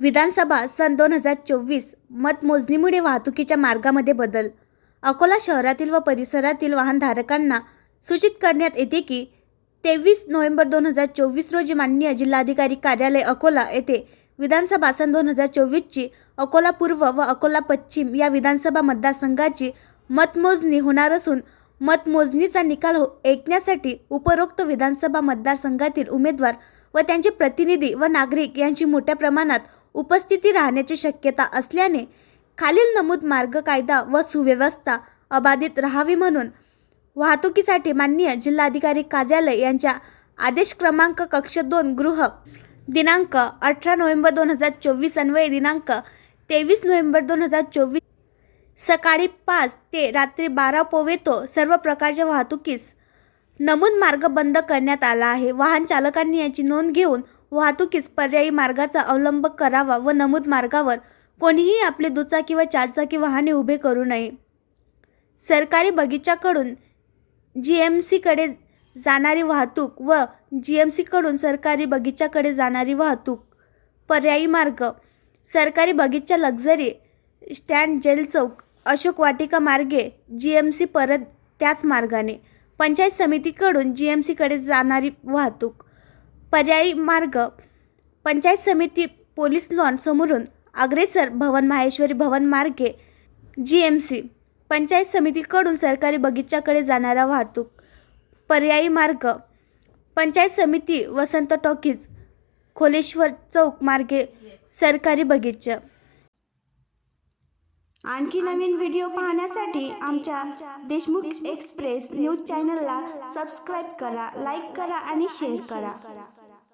विधानसभा सन 2024 मतमोजणीमुळे वाहतुकीच्या मार्गामध्ये बदल. अकोला शहरातील व परिसरातील वाहनधारकांना सूचित करण्यात येते की 23 नोव्हेंबर 2024 रोजी माननीय जिल्हाधिकारी कार्यालय अकोला येथे विधानसभा सन 2024ची अकोला पूर्व व अकोला पश्चिम या विधानसभा मतदारसंघाची मतमोजणी होणार असून मतमोजणीचा निकाल ऐकण्यासाठी उपरोक्त विधानसभा मतदारसंघातील उमेदवार व त्यांचे प्रतिनिधी व नागरिक यांची मोठ्या प्रमाणात उपस्थिती राहण्याची शक्यता असल्याने खालील नमूद मार्ग कायदा व सुव्यवस्था अबाधित राहावी म्हणून वाहतुकीसाठी माननीय जिल्हाधिकारी कार्यालय यांच्या आदेश क्रमांक कक्ष 2 गृह दिनांक 18 नोव्हेंबर 2024 अन्वये दिनांक 23 नोव्हेंबर 2024 सकाळी 5 ते रात्री 12 पोवेतो सर्व प्रकारच्या वाहतुकीस नमूद मार्ग बंद करण्यात आला आहे। वाहन चालकांनी याची नोंद घेऊन वाहतुकीस पर्यायी मार्गाचा अवलंब करावा व नमूद मार्गावर कोणीही आपले दुचाकी व चारचाकी वाहने उभे करू नये। सरकारी बगीचाकडून जीएमसीकडे जाणारी वाहतूक व जीएमसीकडून सरकारी बगीचाकडे जाणारी वाहतूक पर्यायी मार्ग सरकारी बगीचा लक्झरी स्टँड जेल चौक अशोक वाटिका मार्गे जीएमसी परत त्याच मार्गाने पंचायत समितीकडून जीएमसीकडे जाणारी वाहतूक पर्यायी मार्ग पंचायत समिती पोलीस लॉन समोरून अग्रेसर भवन माहेश्वरी भवन मार्गे जीएमसी पंचायत समितीकडून सरकारी बगीचाकडे जाणारा वाहतूक पर्यायी मार्ग पंचायत समिती वसंत टॉकीज खोलेश्वर चौक मार्गे सरकारी बगीचा। आणखी नवीन व्हिडिओ पाहण्यासाठी आमच्या देशमुख एक्सप्रेस न्यूज चॅनलला सबस्क्राईब करा, लाईक करा आणि शेअर करा।